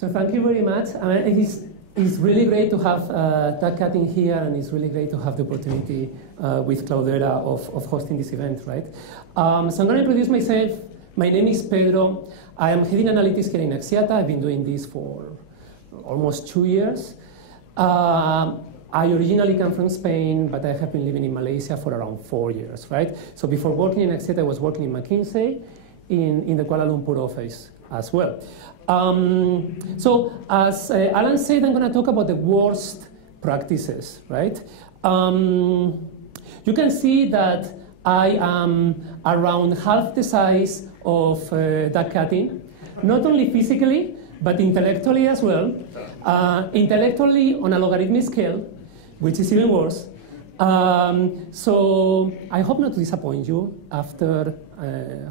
So thank you very much. It's really great to have Doug Cutting here, and it's really great to have the opportunity with Cloudera of hosting this event, right? So I'm going to introduce myself. My name is Pedro. I am heading analytics here in Axiata. I've been doing this for almost 2 years. I originally come from Spain, but I have been living in Malaysia for around 4 years, right? So before working in Axiata, I was working in McKinsey in the Kuala Lumpur office as well. So as Alan said, I'm going to talk about the worst practices, right? You can see that I am around half the size of Doug Cutting, not only physically, but intellectually as well. Intellectually on a logarithmic scale, which is even worse. So I hope not to disappoint you after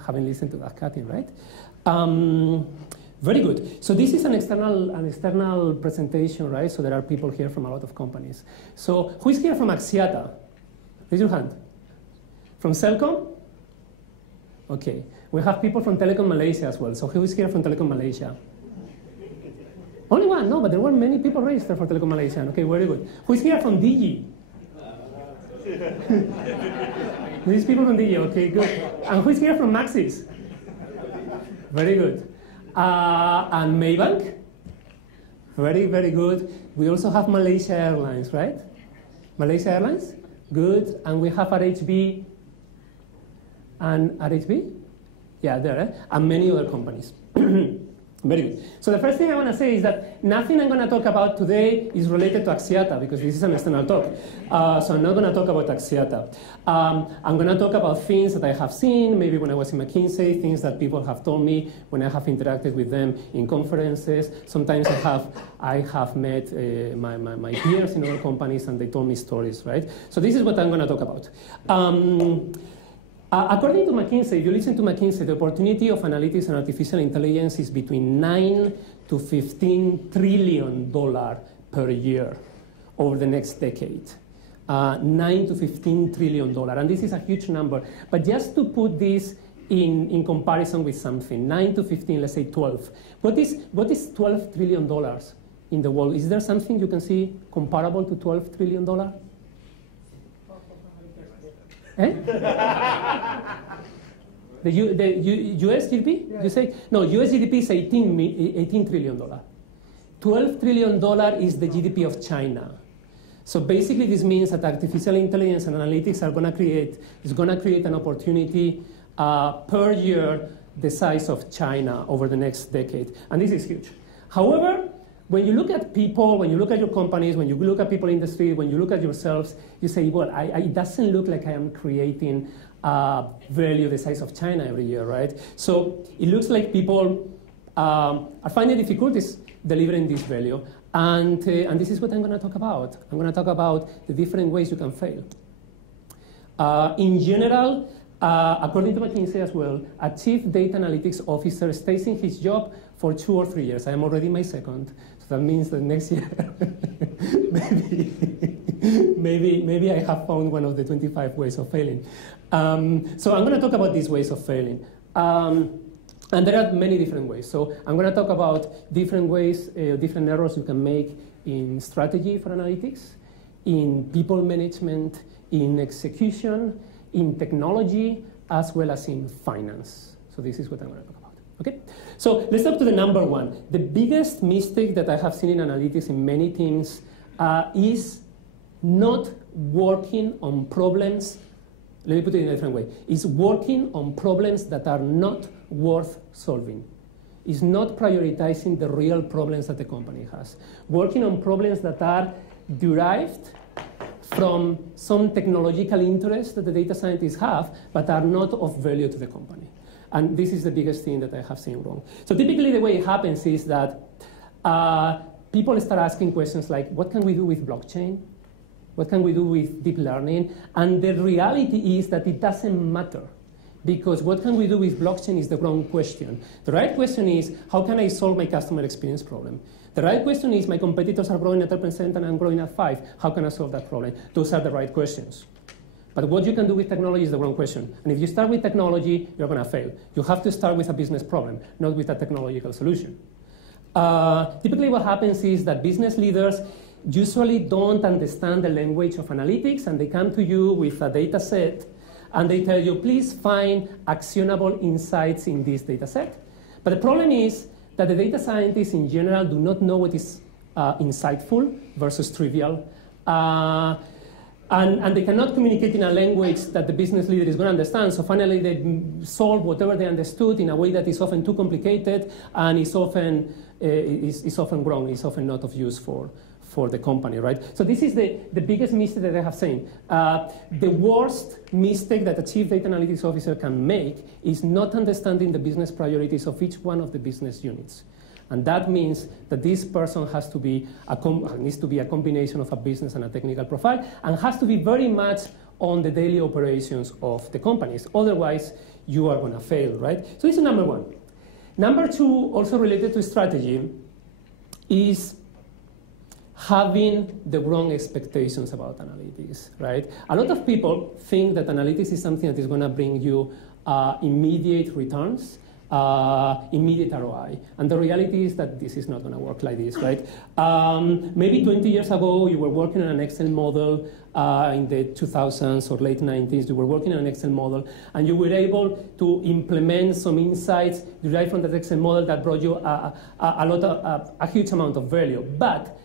having listened to Doug Cutting, right? Very good. So this is an external presentation, right? So there are people here from a lot of companies. So who is here from Axiata? Raise your hand. From Celcom? Okay. We have people from Telecom Malaysia as well. So who is here from Telecom Malaysia? Only one? No, but there were many people registered for Telecom Malaysia. Okay, very good. Who is here from Digi? These people from Digi. Okay, good. And who is here from Maxis? Very good. And Maybank? Very, very good. We also have Malaysia Airlines, right? Malaysia Airlines? Good. And we have RHB. And RHB? Yeah, there, eh? And many other companies. Very good. So the first thing I want to say is that nothing I'm going to talk about today is related to Axiata, because this is an external talk. So I'm not going to talk about Axiata. I'm going to talk about things that I have seen, maybe when I was in McKinsey, things that people have told me when I have interacted with them in conferences. Sometimes I have met my peers in other companies, and they told me stories, right? So this is what I'm going to talk about. According to McKinsey, if you listen to McKinsey, the opportunity of analytics and artificial intelligence is between $9 to $15 trillion per year over the next decade. $9 to $15 trillion, and this is a huge number. But just to put this in comparison with something, 9 to 15, let's say 12. What is $12 trillion in the world? Is there something you can see comparable to $12 trillion? Eh? The US GDP? Yeah. You say? No, US GDP is $18 trillion. $12 trillion is the GDP of China. So basically this means that artificial intelligence and analytics are going to create an opportunity per year the size of China over the next decade. And this is huge. However, when you look at people, when you look at your companies, when you look at people in the street, when you look at yourselves, you say, well, it doesn't look like I am creating value the size of China every year, right? So it looks like people are finding difficulties delivering this value. And this is what I'm going to talk about. I'm going to talk about the different ways you can fail. In general, according to McKinsey as well, a chief data analytics officer stays in his job for 2 or 3 years. I am already in my second. That means that next year, maybe I have found one of the 25 ways of failing. So I'm going to talk about these ways of failing. And there are many different ways. So I'm going to talk about different ways, different errors you can make in strategy for analytics, in people management, in execution, in technology, as well as in finance. So this is what I'm going to talk about. Okay, so let's talk to the number one. The biggest mistake that I have seen in analytics in many teams is not working on problems. Let me put it in a different way. Is working on problems that are not worth solving. Is not prioritizing the real problems that the company has. Working on problems that are derived from some technological interest that the data scientists have, but are not of value to the company. And this is the biggest thing that I have seen wrong. So typically the way it happens is that people start asking questions like, what can we do with blockchain? What can we do with deep learning? And the reality is that it doesn't matter, because what can we do with blockchain is the wrong question. The right question is, how can I solve my customer experience problem? The right question is, my competitors are growing at 10% and I'm growing at 5%. How can I solve that problem? Those are the right questions. But what you can do with technology is the wrong question. And if you start with technology, you're going to fail. You have to start with a business problem, not with a technological solution. Typically what happens is that business leaders usually don't understand the language of analytics, and they come to you with a data set, and they tell you, please find actionable insights in this data set. But the problem is that the data scientists in general do not know what is insightful versus trivial. And they cannot communicate in a language that the business leader is going to understand. So finally, they solve whatever they understood in a way that is often too complicated and is often wrong, is often not of use for the company, right? So this is the biggest mistake that I have seen. The worst mistake that a chief data analytics officer can make is not understanding the business priorities of each one of the business units. And that means that this person has to be needs to be a combination of a business and a technical profile, and has to be very much on the daily operations of the companies. Otherwise, you are going to fail, right? So this is number one. Number two, also related to strategy, is having the wrong expectations about analytics, right? A lot of people think that analytics is something that is going to bring you immediate returns, immediate ROI. And the reality is that this is not going to work like this, right? Maybe 20 years ago, you were working on an Excel model in the 2000s or late 90s. You were working on an Excel model, and you were able to implement some insights derived from that Excel model that brought you a huge amount of value. But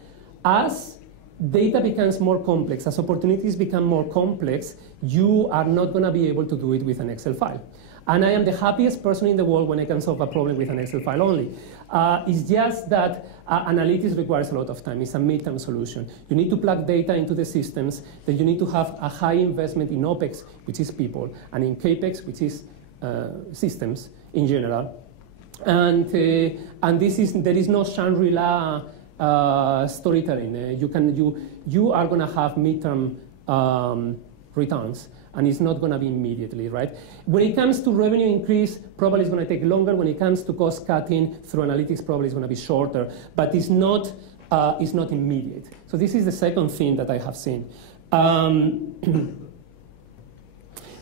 as data becomes more complex, as opportunities become more complex, you are not going to be able to do it with an Excel file. And I am the happiest person in the world when I can solve a problem with an Excel file only. It's just that analytics requires a lot of time. It's a midterm solution. You need to plug data into the systems, then you need to have a high investment in OPEX, which is people, and in CAPEX, which is systems in general. And there is no Shangri-La storytelling. You are going to have midterm returns, and it's not going to be immediately, right? When it comes to revenue increase, probably it's going to take longer. When it comes to cost cutting through analytics, probably it's going to be shorter, but it's not immediate. So this is the second thing that I have seen.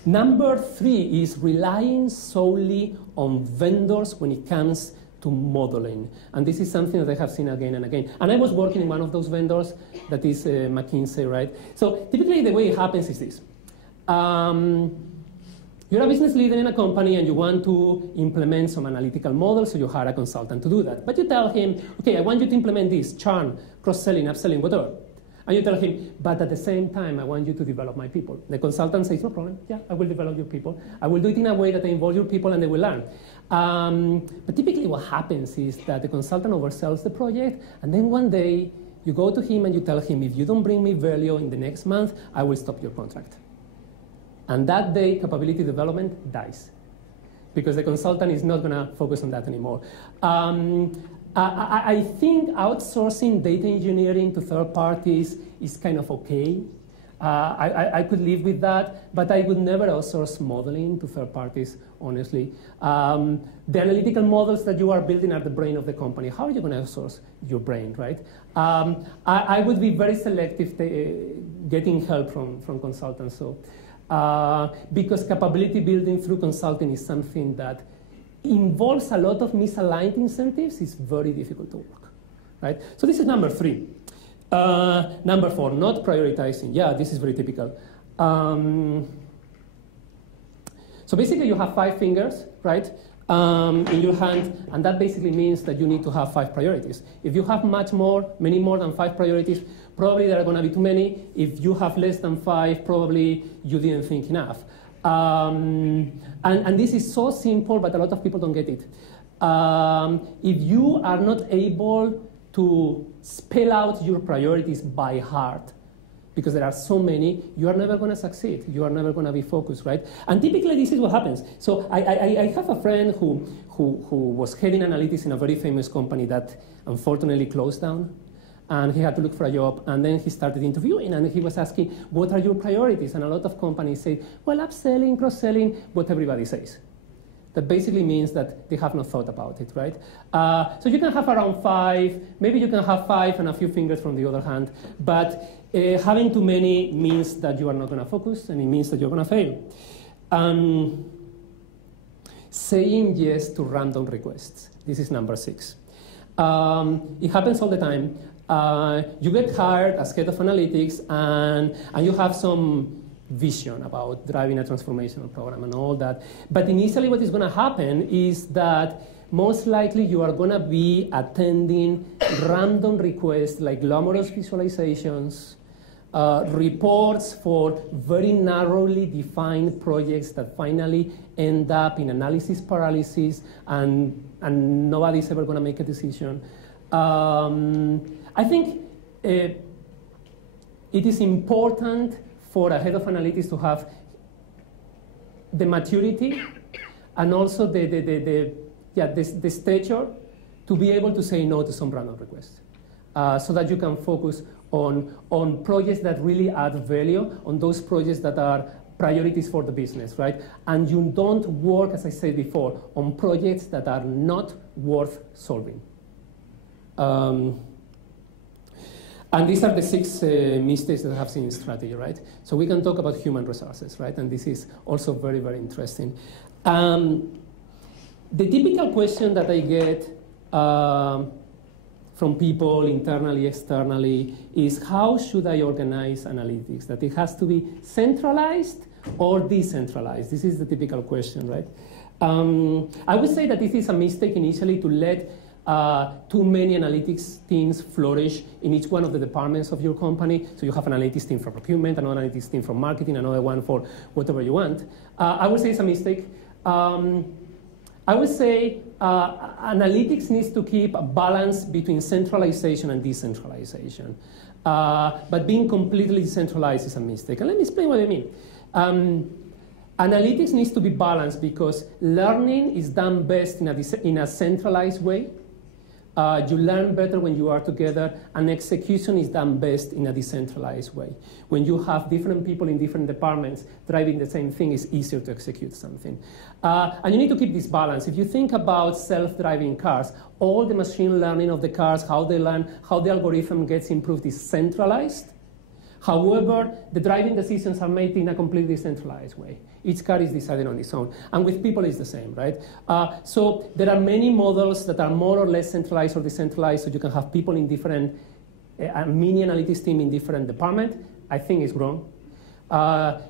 Number three is relying solely on vendors when it comes to modeling. And this is something that I have seen again and again. And I was working in one of those vendors, that is McKinsey, right? So typically the way it happens is this. You're a business leader in a company and you want to implement some analytical models, so you hire a consultant to do that. But you tell him, okay, I want you to implement this, churn, cross-selling, upselling, whatever. And you tell him, but at the same time, I want you to develop my people. The consultant says, no problem, yeah, I will develop your people. I will do it in a way that I involve your people and they will learn. But typically what happens is that the consultant oversells the project, and then one day you go to him and you tell him, if you don't bring me value in the next month, I will stop your contract. And that day, capability development dies, because the consultant is not going to focus on that anymore. I think outsourcing data engineering to third parties is kind of okay. I could live with that, but I would never outsource modeling to third parties, honestly. The analytical models that you are building are the brain of the company. How are you going to outsource your brain, right? I would be very selective getting help from consultants. So, because capability building through consulting is something that involves a lot of misaligned incentives. It's very difficult to work, right? So this is number three. Number four, not prioritizing. Yeah, this is very typical. So basically you have 5 fingers, right, in your hand, and that basically means that you need to have 5 priorities. If you have many more than 5 priorities, probably there are going to be too many. If you have less than 5, probably you didn't think enough. And this is so simple, but a lot of people don't get it. If you are not able to spell out your priorities by heart, because there are so many, you are never going to succeed. You are never going to be focused, right? And typically this is what happens. So I have a friend who was heading analytics in a very famous company that unfortunately closed down. And he had to look for a job, and then he started interviewing, and he was asking, what are your priorities? And a lot of companies say, well, upselling, cross-selling, what everybody says. That basically means that they have not thought about it, right? So you can have around 5, maybe you can have 5 and a few fingers from the other hand, but having too many means that you are not going to focus, and it means that you're going to fail. Saying yes to random requests. This is number 6. It happens all the time. You get hired as head of analytics, and you have some vision about driving a transformational program and all that. But initially what is going to happen is that most likely you are going to be attending random requests like glamorous visualizations, reports for very narrowly defined projects that finally end up in analysis paralysis, and nobody's ever going to make a decision. I think it is important for a head of analytics to have the maturity and also the stature to be able to say no to some random requests, so that you can focus on projects that really add value, on those projects that are priorities for the business, right? And you don't work, as I said before, on projects that are not worth solving. And these are the 6 mistakes that I have seen in strategy, right? So we can talk about human resources, right? And this is also very, very interesting. The typical question that I get from people internally, externally, is how should I organize analytics? That it has to be centralized or decentralized? This is the typical question, right? I would say that this is a mistake initially to let too many analytics teams flourish in each one of the departments of your company. So you have an analytics team for procurement, another analytics team for marketing, another one for whatever you want. I would say it's a mistake. I would say analytics needs to keep a balance between centralization and decentralization. But being completely decentralized is a mistake. And let me explain what I mean. Analytics needs to be balanced because learning is done best in a centralized way. You learn better when you are together, and execution is done best in a decentralized way. When you have different people in different departments driving the same thing, it's easier to execute something. And you need to keep this balance. If you think about self-driving cars, all the machine learning of the cars, how they learn, how the algorithm gets improved is centralized. However, the driving decisions are made in a completely decentralized way. Each car is decided on its own. And with people, it's the same, right? So there are many models that are more or less centralized or decentralized, so you can have people in different, a mini analytics team in different departments. I think it's wrong.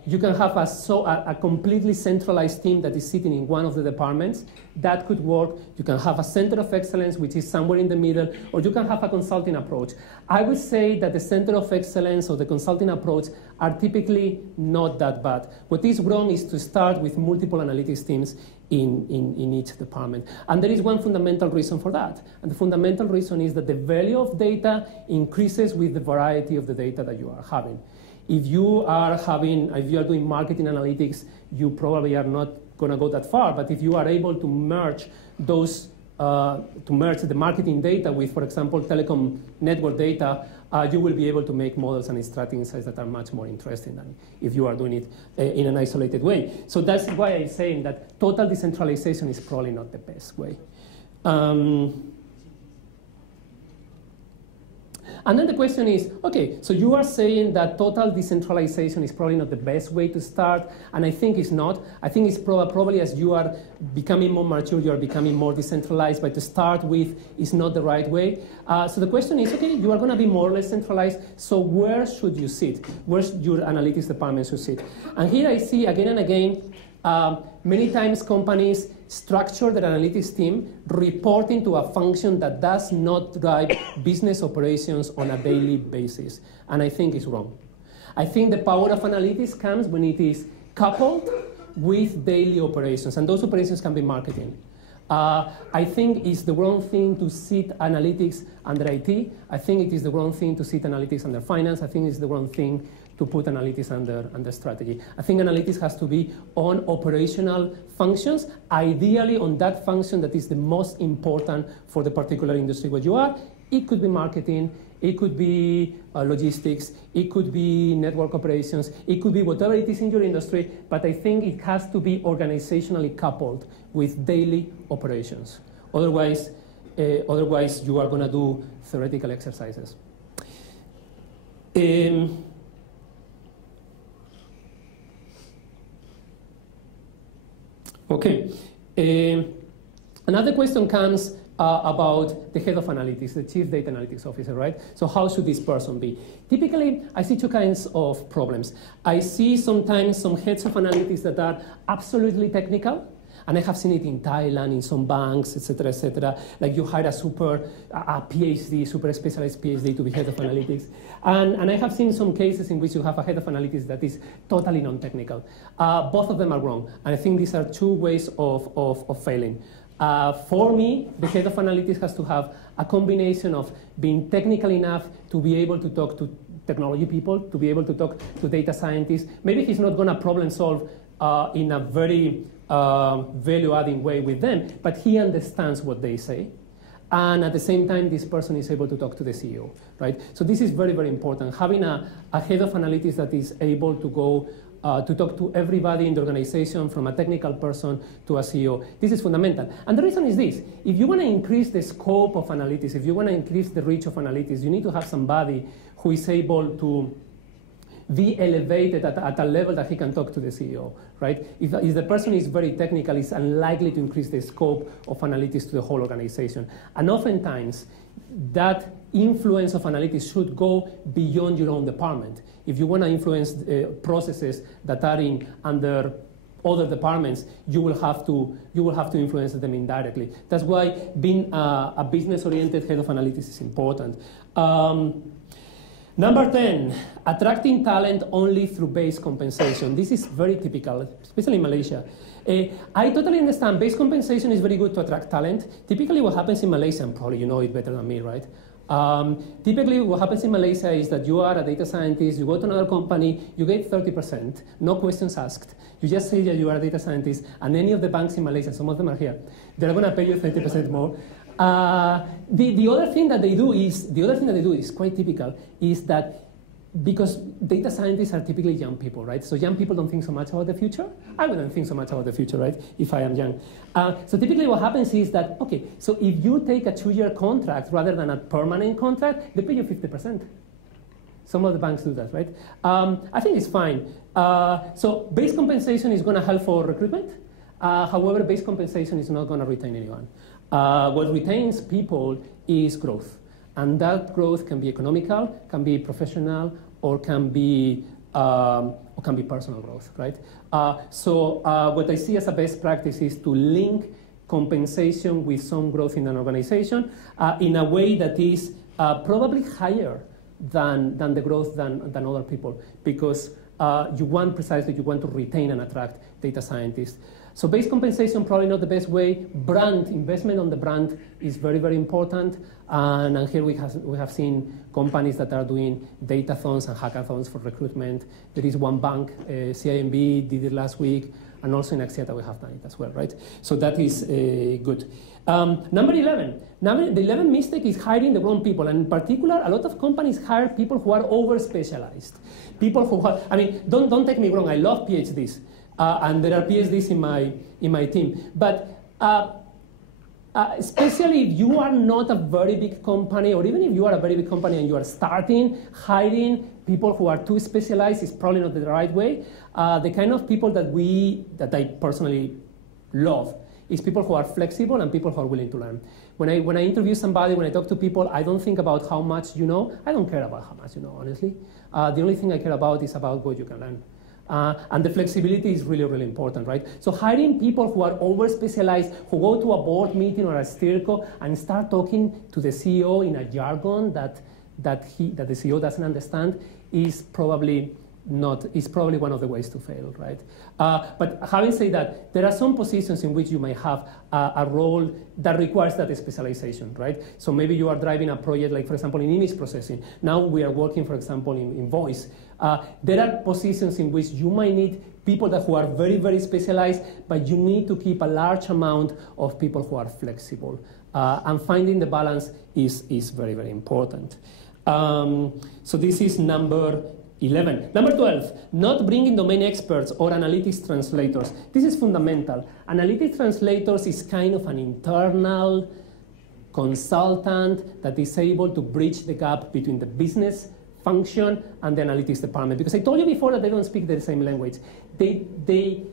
You can have a completely centralized team that is sitting in one of the departments. That could work. You can have a center of excellence, which is somewhere in the middle, or you can have a consulting approach. I would say that the center of excellence or the consulting approach are typically not that bad. What is wrong is to start with multiple analytics teams in each department. And there is one fundamental reason for that. And the fundamental reason is that the value of data increases with the variety of the data that you are having. If you are doing marketing analytics, you probably are not going to go that far. But if you are able to merge those, the marketing data with, for example, telecom network data, you will be able to make models and extract insights that are much more interesting than if you are doing it in an isolated way. So that's why I'm saying that total decentralization is probably not the best way. And then the question is, okay, so you are saying that total decentralization is probably not the best way to start, and I think it's not. I think it's probably as you are becoming more mature, you are becoming more decentralized, but to start with is not the right way. So the question is, okay, you are going to be more or less centralized, so where should you sit? Where should your analytics department should sit? And here I see again and again, many times companies structure their analytics team reporting to a function that does not drive business operations on a daily basis. And I think it's wrong. I think the power of analytics comes when it is coupled with daily operations. And those operations can be marketing. I think it's the wrong thing to sit analytics under IT. I think it is the wrong thing to sit analytics under finance. I think it's the wrong thing to put analytics under strategy. I think analytics has to be on operational functions, ideally on that function that is the most important for the particular industry where you are. It could be marketing, it could be logistics, it could be network operations, it could be whatever it is in your industry, but I think it has to be organizationally coupled with daily operations. Otherwise you are going to do theoretical exercises. Okay. Another question comes about the head of analytics, the chief data analytics officer, right? So how should this person be? Typically, I see two kinds of problems. I see sometimes some heads of analytics that are absolutely technical, and I have seen it in Thailand, in some banks, et cetera, like you hire a PhD, super specialized PhD to be head of analytics. And I have seen some cases in which you have a head of analytics that is totally non-technical. Both of them are wrong, and I think these are two ways of failing. For me, the head of analytics has to have a combination of being technical enough to be able to talk to technology people, to be able to talk to data scientists. Maybe he's not going to problem solve in a very value-adding way with them, but he understands what they say. And at the same time, this person is able to talk to the CEO, right? So this is very, very important. Having a head of analytics that is able to go to talk to everybody in the organization, from a technical person to a CEO. This is fundamental. And the reason is this. If you want to increase the scope of analytics, if you want to increase the reach of analytics, you need to have somebody who is able to be elevated at a level that he can talk to the CEO, right? If the person is very technical, it's unlikely to increase the scope of analytics to the whole organization. And oftentimes, that influence of analytics should go beyond your own department. If you want to influence processes that are under other departments, you will have to influence them indirectly. That's why being a business-oriented head of analytics is important. Number 10, attracting talent only through base compensation. This is very typical, especially in Malaysia. I totally understand base compensation is very good to attract talent. Typically what happens in Malaysia, and probably you know it better than me, right? Typically what happens in Malaysia is that you are a data scientist, you go to another company, you get 30%, no questions asked. You just say that you are a data scientist, and any of the banks in Malaysia, some of them are here, they're going to pay you 30% more. The other thing that they do is quite typical, is that because data scientists are typically young people, right? So young people don't think so much about the future. I wouldn't think so much about the future, right, if I am young. So typically what happens is that, okay, so if you take a 2-year contract rather than a permanent contract, they pay you 50%. Some of the banks do that, right? I think it's fine. So base compensation is going to help for recruitment. However, base compensation is not going to retain anyone. What retains people is growth. And that growth can be economical, can be professional, or can be personal growth, right? So what I see as a best practice is to link compensation with some growth in an organization in a way that is probably higher than the growth than other people, because you want to retain and attract data scientists. So base compensation, probably not the best way. Brand, investment on the brand is very, very important. And here we have seen companies that are doing datathons and hackathons for recruitment. There is one bank, CIMB, did it last week. And also in Axiata we have done it as well, right? So that is good. Number 11. The 11th mistake is hiring the wrong people. And in particular, a lot of companies hire people who are over-specialized. People who are, I mean, don't take me wrong, I love PhDs. And there are PhDs in my team. But especially if you are not a very big company, or even if you are a very big company and you are starting, hiring people who are too specialized is probably not the right way. The kind of people that I personally love is people who are flexible and people who are willing to learn. When I interview somebody, when I talk to people, I don't think about how much you know. I don't care about how much you know, honestly. The only thing I care about is about what you can learn. And the flexibility is really, really important, right? So hiring people who are over-specialized, who go to a board meeting or a steerco and start talking to the CEO in a jargon that the CEO doesn't understand is probably one of the ways to fail, right? But having said that, there are some positions in which you may have a role that requires that specialization, right? So maybe you are driving a project, like for example in image processing. Now we are working, for example, in voice. There are positions in which you might need people who are very, very specialized, but you need to keep a large amount of people who are flexible. And finding the balance is very, very important. So this is number 11. Number 12, not bringing domain experts or analytics translators. This is fundamental. Analytics translators is kind of an internal consultant that is able to bridge the gap between the business function and the analytics department. Because I told you before that they don't speak the same language. They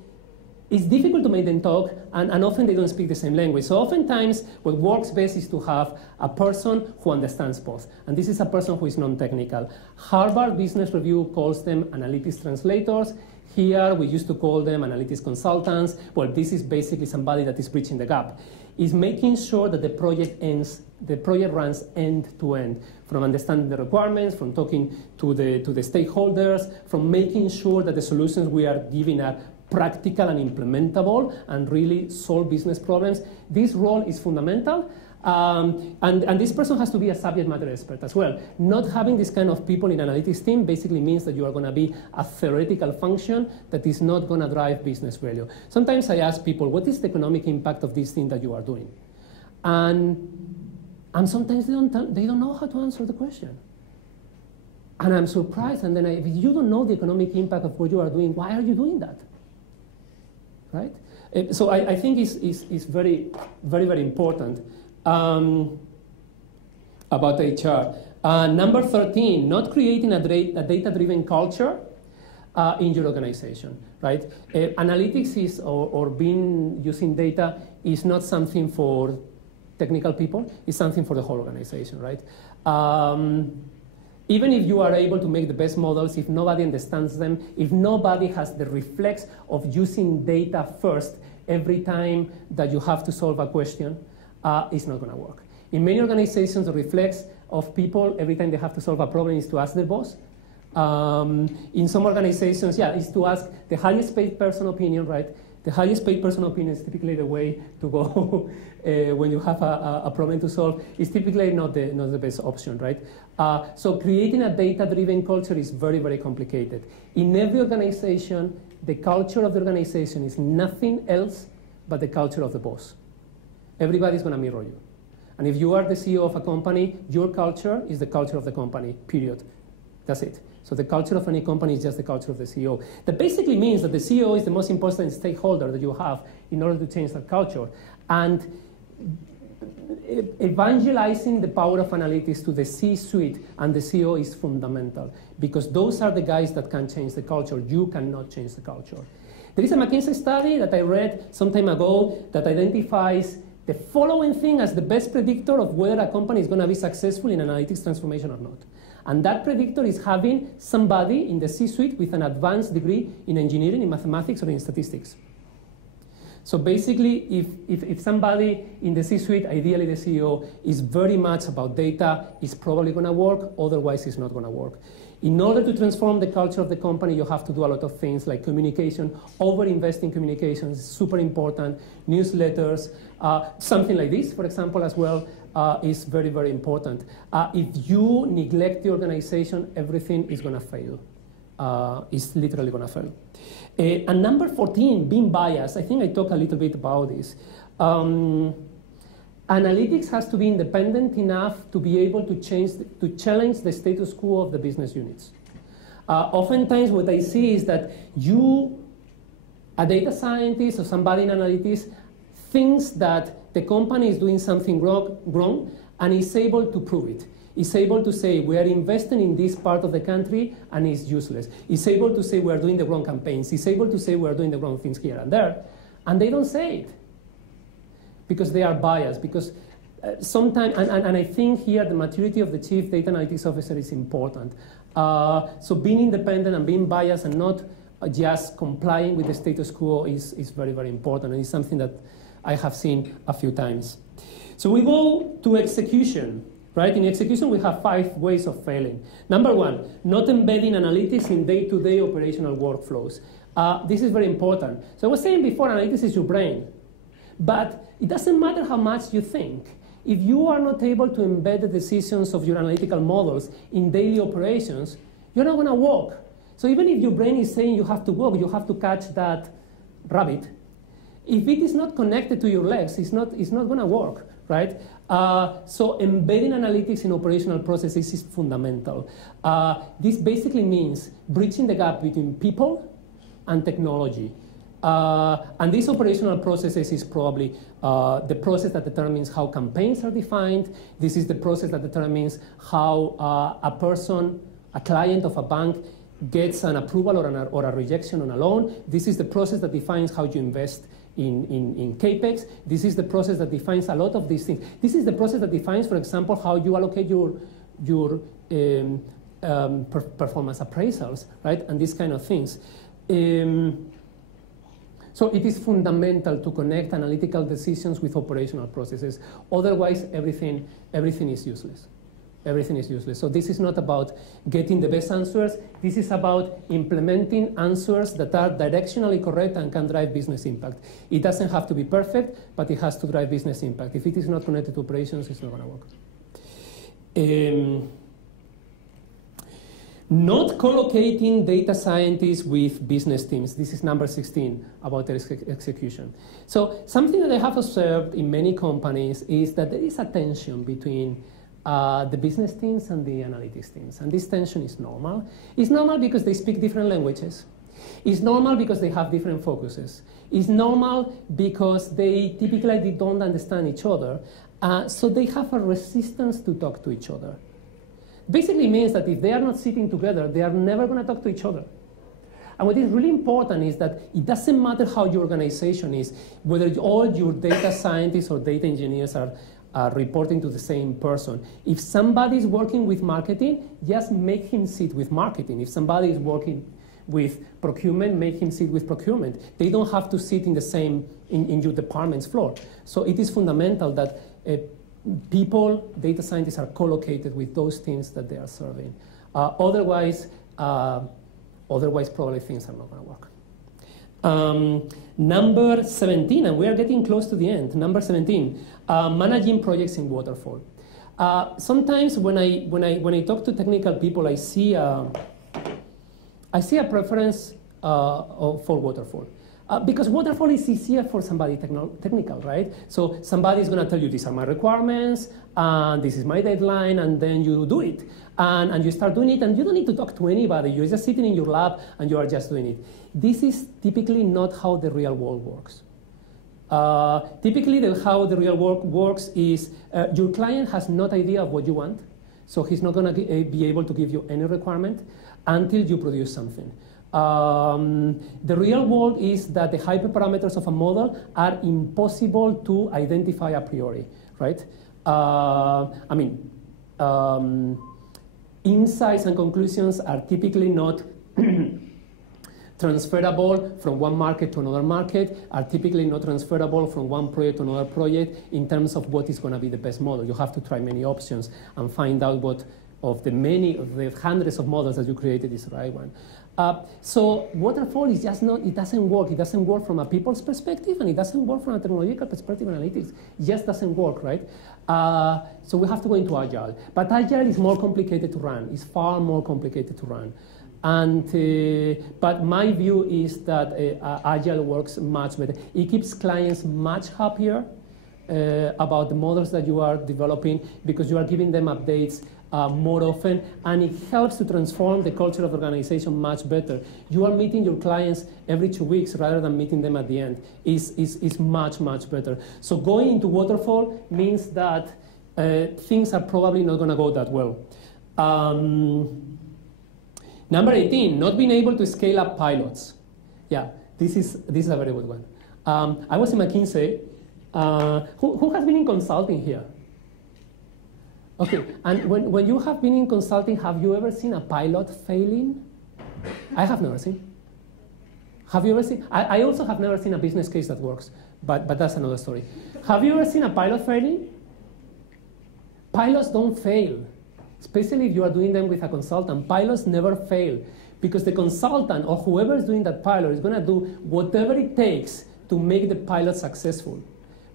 it's difficult to make them talk, and often they don't speak the same language. So oftentimes, what works best is to have a person who understands both. And this is a person who is non-technical. Harvard Business Review calls them analytics translators. Here, we used to call them analytics consultants. Well, this is basically somebody that is bridging the gap. Is making sure that the project runs end to end, from understanding the requirements, from talking to the stakeholders, from making sure that the solutions we are giving are practical and implementable and really solve business problems. This role is fundamental. And this person has to be a subject matter expert as well. Not having this kind of people in analytics team basically means that you are going to be a theoretical function that is not going to drive business value. Sometimes I ask people, what is the economic impact of this thing that you are doing? And sometimes they don't know how to answer the question. And I'm surprised. And then if you don't know the economic impact of what you are doing, why are you doing that? Right? So I think it's very, very, very important about HR. Number 13, not creating a data-driven culture in your organization. Right? Analytics is, or using data is not something for technical people. It's something for the whole organization. Right? Even if you are able to make the best models, if nobody understands them, if nobody has the reflex of using data first every time that you have to solve a question, it's not going to work. In many organizations, the reflex of people every time they have to solve a problem is to ask their boss. In some organizations, is to ask the highest paid person opinion, right? The highest paid person opinion is typically the way to go when you have a problem to solve. It's typically not the best option, right? So creating a data-driven culture is very, very complicated. In every organization, the culture of the organization is nothing else but the culture of the boss. Everybody's going to mirror you. And if you are the CEO of a company, your culture is the culture of the company, period. That's it. So the culture of any company is just the culture of the CEO. That basically means that the CEO is the most important stakeholder that you have in order to change that culture. And evangelizing the power of analytics to the C-suite and the CEO is fundamental, because those are the guys that can change the culture. You cannot change the culture. There is a McKinsey study that I read some time ago that identifies the following thing as the best predictor of whether a company is going to be successful in analytics transformation or not. And that predictor is having somebody in the C-suite with an advanced degree in engineering, in mathematics, or in statistics. So basically, if somebody in the C-suite, ideally the CEO, is very much about data, it's probably going to work, otherwise it's not going to work. In order to transform the culture of the company, you have to do a lot of things like communication. Over-invest in communication is super important. Newsletters, something like this, for example, as well, is very, very important. If you neglect the organization, everything is going to fail. It's literally going to fail. And number 14, being biased. I think I talked a little bit about this. Analytics has to be independent enough to be able to challenge the status quo of the business units. Oftentimes what I see is that a data scientist or somebody in analytics, thinks that the company is doing something wrong and is able to prove it. Is able to say, we are investing in this part of the country and it's useless. Is able to say, we are doing the wrong campaigns. Is able to say, we are doing the wrong things here and there. And they don't say it, because they are biased, because sometimes, and I think here the maturity of the chief data analytics officer is important. So being independent and being biased and not just complying with the status quo is very, very important, and it's something that I have seen a few times. So we go to execution, right? In execution, we have 5 ways of failing. Number 1, not embedding analytics in day-to-day operational workflows. This is very important. So I was saying before, analytics is your brain. But it doesn't matter how much you think. If you are not able to embed the decisions of your analytical models in daily operations, you're not going to walk. So even if your brain is saying you have to walk, you have to catch that rabbit. If it is not connected to your legs, it's not going to work, right? So embedding analytics in operational processes is fundamental. This basically means bridging the gap between people and technology. And these operational processes is probably the process that determines how campaigns are defined. This is the process that determines how a client of a bank, gets an approval or a rejection on a loan. This is the process that defines how you invest in CAPEX. This is the process that defines a lot of these things. This is the process that defines, for example, how you allocate your performance appraisals, right? And these kind of things. So it is fundamental to connect analytical decisions with operational processes. Otherwise, everything is useless. Everything is useless. So this is not about getting the best answers. This is about implementing answers that are directionally correct and can drive business impact. It doesn't have to be perfect, but it has to drive business impact. If it is not connected to operations, it's not going to work. Not collocating data scientists with business teams. This is number 16 about execution. So something that I have observed in many companies is that there is a tension between the business teams and the analytics teams. And this tension is normal. It's normal because they speak different languages. It's normal because they have different focuses. It's normal because they typically don't understand each other. So they have a resistance to talk to each other. Basically means that if they are not sitting together, they are never going to talk to each other. And what is really important is that it doesn't matter how your organization is, whether all your data scientists or data engineers are reporting to the same person. If somebody is working with marketing, just make him sit with marketing. If somebody is working with procurement, make him sit with procurement. They don't have to sit in the same, in your department's floor. So it is fundamental that people, data scientists, are co-located with those teams that they are serving. Otherwise, probably things are not going to work. Number 17, and we are getting close to the end. Number 17, managing projects in waterfall. Sometimes when I talk to technical people, I see a preference for waterfall. Because waterfall is easier for somebody technical, right? So somebody is going to tell you, these are my requirements, and this is my deadline, and then you do it. And you start doing it, and you don't need to talk to anybody. You're just sitting in your lab, and you are just doing it. This is typically not how the real world works. Typically, how the real world works is your client has no idea of what you want, so he's not going to be able to give you any requirement until you produce something. The real world is that the hyperparameters of a model are impossible to identify a priori, right? Insights and conclusions are typically not transferable from one market to another market, are typically not transferable from one project to another project in terms of what is going to be the best model. You have to try many options and find out what of the hundreds of models that you created is the right one. So waterfall is just not, it doesn't work. It doesn't work from a people's perspective, and it doesn't work from a technological perspective analytics. It just doesn't work, right? So we have to go into Agile. But Agile is more complicated to run. It's far more complicated to run. And, but my view is that Agile works much better. It keeps clients much happier about the models that you are developing because you are giving them updates more often, and it helps to transform the culture of the organization much better. You are meeting your clients every 2 weeks rather than meeting them at the end. Is much, much better. So going into waterfall means that things are probably not going to go that well. Number 18, not being able to scale up pilots. Yeah, this is a very good one. I was in McKinsey. Who has been in consulting here? Okay, and when you have been in consulting, have you ever seen a pilot failing? I have never seen. Have you ever seen? I also have never seen a business case that works, but that's another story. Have you ever seen a pilot failing? Pilots don't fail, especially if you are doing them with a consultant. Pilots never fail because the consultant or whoever is doing that pilot is going to do whatever it takes to make the pilot successful.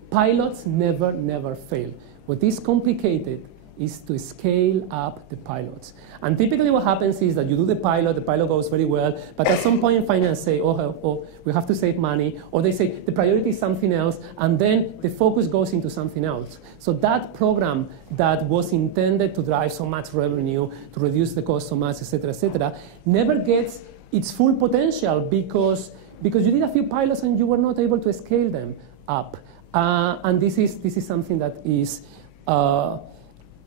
Pilots never fail. What is complicated is to scale up the pilots. And typically what happens is that you do the pilot goes very well, but at some point finance say, oh, we have to save money, or they say the priority is something else, and then the focus goes into something else. So that program that was intended to drive so much revenue, to reduce the cost so much, etc., never gets its full potential because you did a few pilots and you were not able to scale them up. And this is something that is,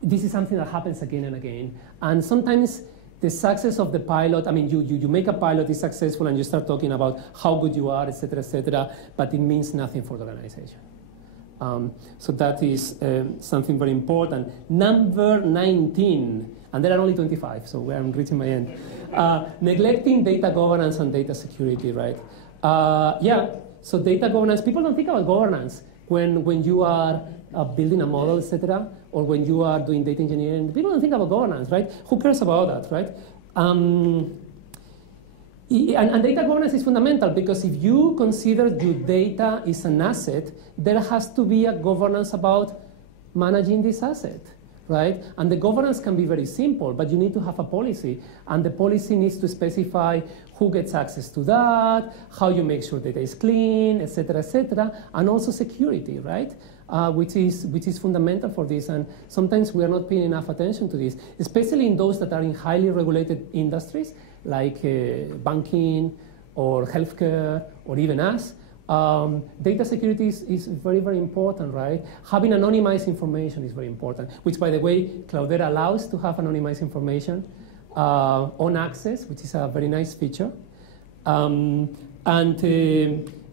this is something that happens again and again. And sometimes the success of the pilot, I mean, you make a pilot, it's successful, and you start talking about how good you are, et cetera, but it means nothing for the organization. So that is something very important. Number 19, and there are only 25, so I'm reaching my end. Neglecting data governance and data security, right? Yeah, so data governance, people don't think about governance when you are building a model, etc., or when you are doing data engineering. People don't think about governance, right? Who cares about that, right? And data governance is fundamental, because if you consider your data is an asset, there has to be a governance about managing this asset, right? And the governance can be very simple, but you need to have a policy, and the policy needs to specify who gets access to that, how you make sure data is clean, et cetera, and also security, right? Which is fundamental for this, and sometimes we are not paying enough attention to this, especially in those that are in highly regulated industries, like banking or healthcare or even us. Data security is very, very important, right? Having anonymized information is very important, which, by the way, Cloudera allows to have anonymized information on access, which is a very nice feature.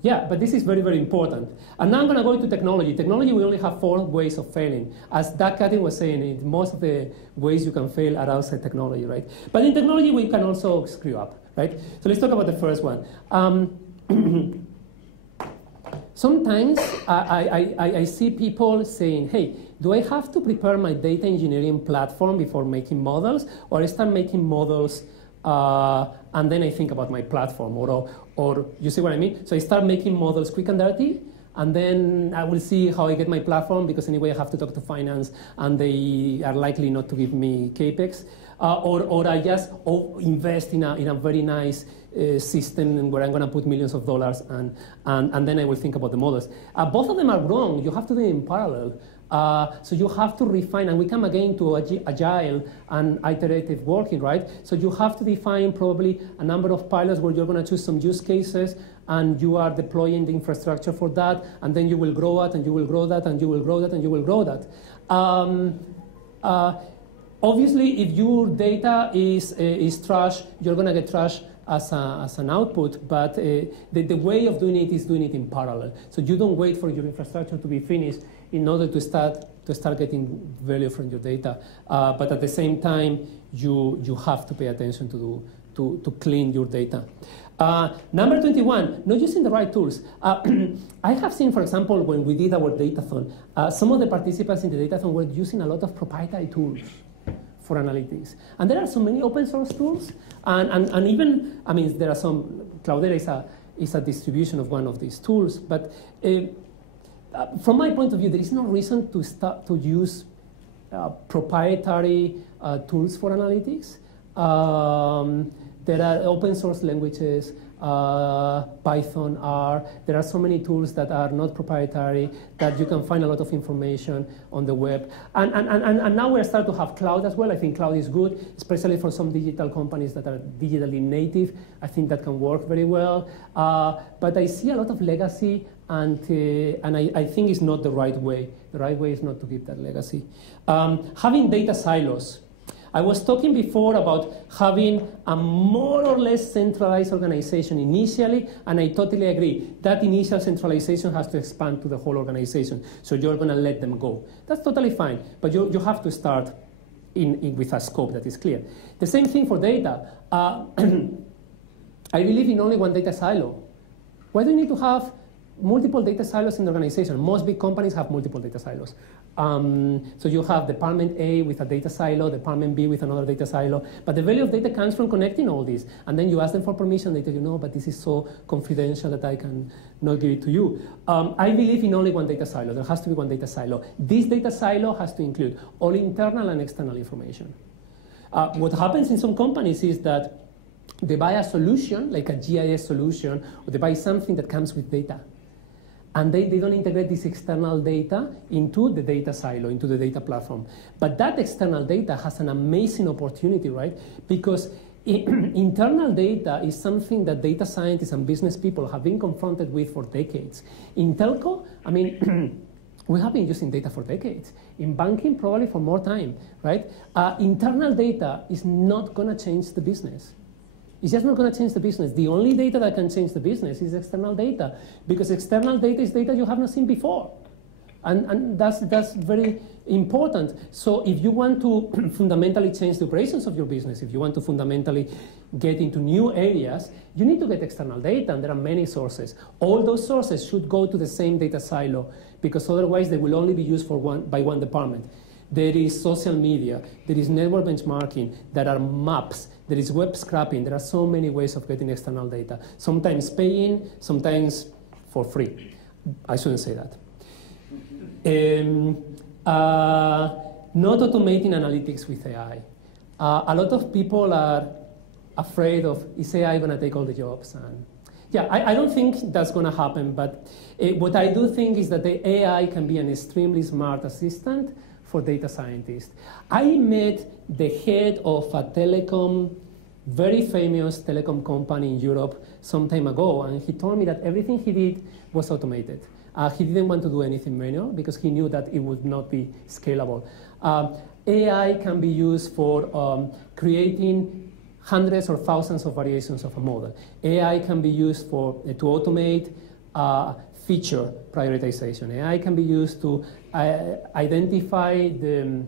Yeah, but this is very, very important. And now I'm going to go into technology. Technology, we only have 4 ways of failing. As Doug Cutting was saying, most of the ways you can fail are outside technology, right? But in technology, we can also screw up, right? So let's talk about the first one. Sometimes I see people saying, hey, do I have to prepare my data engineering platform before making models, or I start making models and then I think about my platform, or you see what I mean? So I start making models quick and dirty, and then I will see how I get my platform, because anyway I have to talk to finance, and they are likely not to give me CAPEX. Or I just invest in a very nice system where I'm going to put millions of dollars, and then I will think about the models. Both of them are wrong. You have to do it in parallel. So you have to refine, and we come again to agile and iterative working, right? So you have to define probably a number of pilots where you're going to choose some use cases, and you are deploying the infrastructure for that, and then you will grow it, and you will grow that, and you will grow that, and you will grow that. Obviously, if your data is trash, you're going to get trash as an output, but the way of doing it is doing it in parallel. So you don't wait for your infrastructure to be finished in order to start getting value from your data. But at the same time, you have to pay attention to clean your data. Number 21, not using the right tools. I have seen, for example, when we did our datathon, some of the participants in the datathon were using a lot of proprietary tools for analytics. And there are so many open source tools, and even, I mean, there are some, Cloudera is a distribution of one of these tools, but from my point of view, there is no reason to start to use proprietary tools for analytics. There are open source languages, Python, R. There are so many tools that are not proprietary that you can find a lot of information on the web. And now we're starting to have cloud as well. I think cloud is good, especially for some digital companies that are digitally native. I think that can work very well. But I see a lot of legacy, and I think it's not the right way. The right way is not to keep that legacy. Having data silos. I was talking before about having a more or less centralized organization initially, and I totally agree. That initial centralization has to expand to the whole organization, so you're going to let them go. That's totally fine, but you have to start with a scope that is clear. The same thing for data. I believe in only one data silo. Why do you need to have multiple data silos in the organization? Most big companies have multiple data silos. So you have Department A with a data silo, Department B with another data silo. But the value of data comes from connecting all these. And then you ask them for permission, they tell you, no, but this is so confidential that I can not give it to you. I believe in only one data silo. There has to be one data silo. This data silo has to include all internal and external information. What happens in some companies is that they buy a solution, like a GIS solution, or they buy something that comes with data. And they don't integrate this external data into the data silo, into the data platform. But that external data has an amazing opportunity, right? Because internal data is something that data scientists and business people have been confronted with for decades. In telco, I mean, We have been using data for decades. In banking, probably for more time, right? Internal data is not going to change the business. It's just not going to change the business. The only data that can change the business is external data, because external data is data you have not seen before. And that's very important. So if you want to fundamentally change the operations of your business, if you want to fundamentally get into new areas, you need to get external data, and there are many sources. All those sources should go to the same data silo, because otherwise they will only be used by one department. There is social media, there is network benchmarking, there are maps, there is web scraping. There are so many ways of getting external data, sometimes paying, sometimes for free. I shouldn't say that. Not automating analytics with AI. A lot of people are afraid of, is AI going to take all the jobs? And yeah, I don't think that's going to happen, but what I do think is that the AI can be an extremely smart assistant for data scientists. I met the head of a very famous telecom company in Europe some time ago, and he told me that everything he did was automated. He didn't want to do anything manual because he knew that it would not be scalable. AI can be used for creating hundreds or thousands of variations of a model. AI can be used to automate feature prioritization. AI can be used to identify the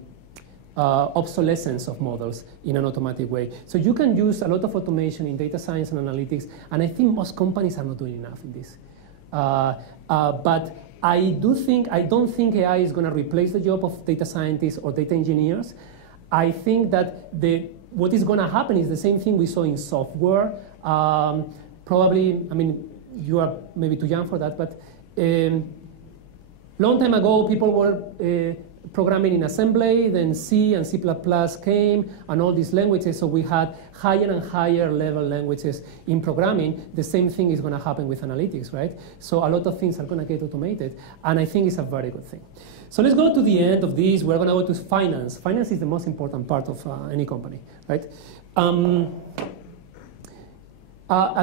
obsolescence of models in an automatic way. So you can use a lot of automation in data science and analytics, and I think most companies are not doing enough in this. But I don't think AI is going to replace the job of data scientists or data engineers. I think that what is going to happen is the same thing we saw in software. Probably, I mean, you are maybe too young for that, but long time ago, people were programming in assembly, then C and C++ came, and all these languages, so we had higher and higher level languages in programming. The same thing is going to happen with analytics, right? So a lot of things are going to get automated, and I think it's a very good thing. So let's go to the end of this. We're going to go to finance. Finance is the most important part of any company, right? And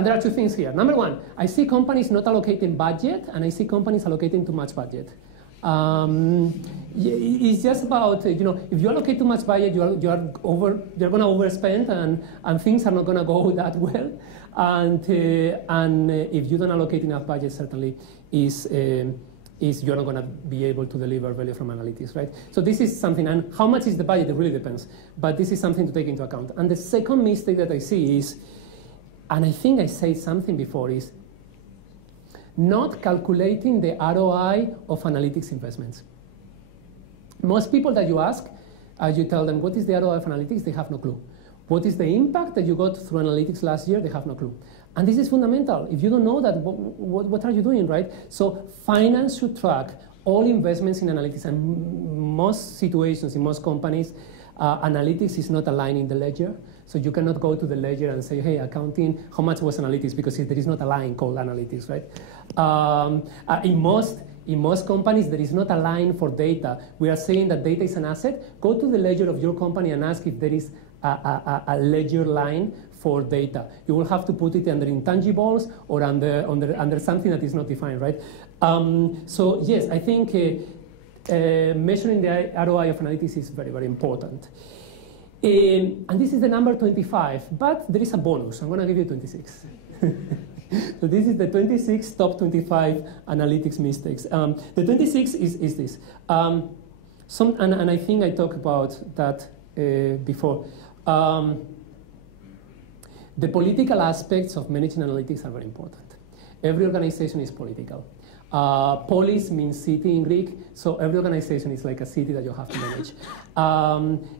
there are two things here. Number one, I see companies not allocating budget, and I see companies allocating too much budget. It's just about, if you allocate too much budget, you're going to overspend, and things are not going to go that well. And if you don't allocate enough budget, certainly you're not going to be able to deliver value from analytics, right? So this is something, and how much is the budget? It really depends. But this is something to take into account. And the second mistake that I see is, and I think I said something before, is not calculating the ROI of analytics investments. Most people that you ask, you tell them, what is the ROI of analytics? They have no clue. What is the impact that you got through analytics last year? They have no clue. And this is fundamental. If you don't know that, what are you doing, right? So finance should track all investments in analytics. And most situations, in most companies, analytics is not aligned in the ledger. So you cannot go to the ledger and say, hey, accounting, how much was analytics? Because there is not a line called analytics, right? In most companies, there is not a line for data. We are saying that data is an asset. Go to the ledger of your company and ask if there is a ledger line for data. You will have to put it under intangibles or under something that is not defined, right? So yes, I think measuring the ROI of analytics is very, very important. And this is the number 25, but there is a bonus. I'm going to give you 26. So this is the 26 top 25 analytics mistakes. The 26 is this. And I think I talked about that before. The political aspects of managing analytics are very important. Every organization is political. Polis means city in Greek, so every organization is like a city that you have to manage.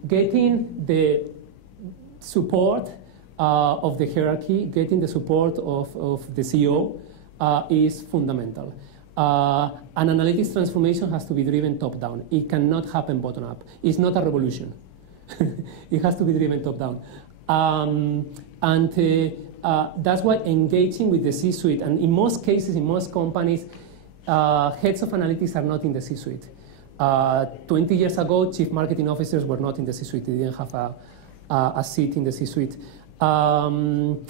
Getting the support of the hierarchy, getting the support of the CEO is fundamental. An analytics transformation has to be driven top-down. It cannot happen bottom-up. It's not a revolution. It has to be driven top-down. That's why engaging with the C-suite, and in most cases, in most companies, heads of analytics are not in the C-suite. 20 years ago, chief marketing officers were not in the C-suite. They didn't have a seat in the C-suite. 10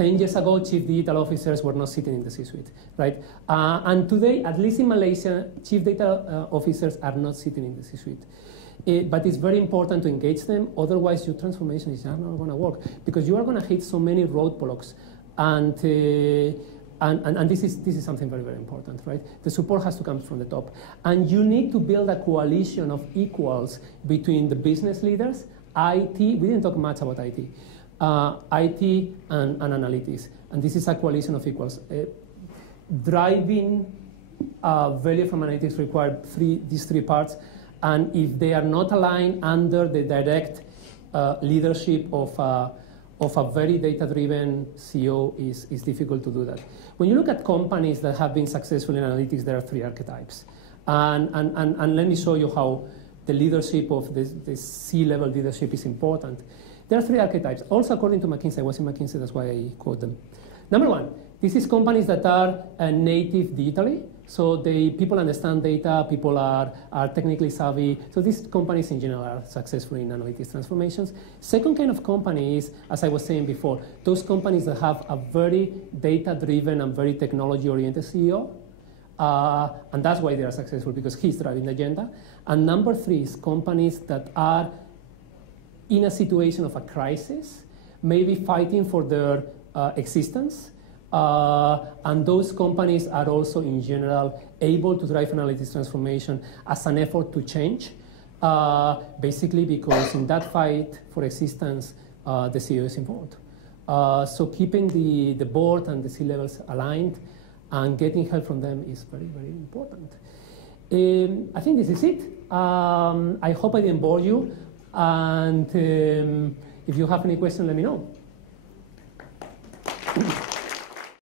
10 years ago, chief digital officers were not sitting in the C-suite, right? And today, at least in Malaysia, chief data officers are not sitting in the C-suite. But it's very important to engage them, otherwise your transformation is not going to work, because you are going to hit so many roadblocks. And this is something very, very important, right? The support has to come from the top. And you need to build a coalition of equals between the business leaders, IT, we didn't talk much about IT, IT and analytics. And this is a coalition of equals. Driving value from analytics require these three parts. And if they are not aligned under the direct leadership of a very data-driven CEO, is difficult to do that. When you look at companies that have been successful in analytics, there are three archetypes. And let me show you how the leadership of the C-level leadership is important. There are three archetypes. Also, according to McKinsey, I was in McKinsey, that's why I quote them. Number one, this is companies that are native digitally. So people understand data, people are technically savvy. So these companies in general are successful in analytics transformations. Second kind of company is, as I was saying before, those companies that have a very data-driven and very technology-oriented CEO. And that's why they are successful, because he's driving the agenda. And number three is companies that are in a situation of a crisis, maybe fighting for their existence. And those companies are also, in general, able to drive analytics transformation as an effort to change, basically because in that fight for existence, the CEO is involved. So keeping the board and the C-levels aligned and getting help from them is very, very important. I think this is it. I hope I didn't bore you. And if you have any questions, let me know.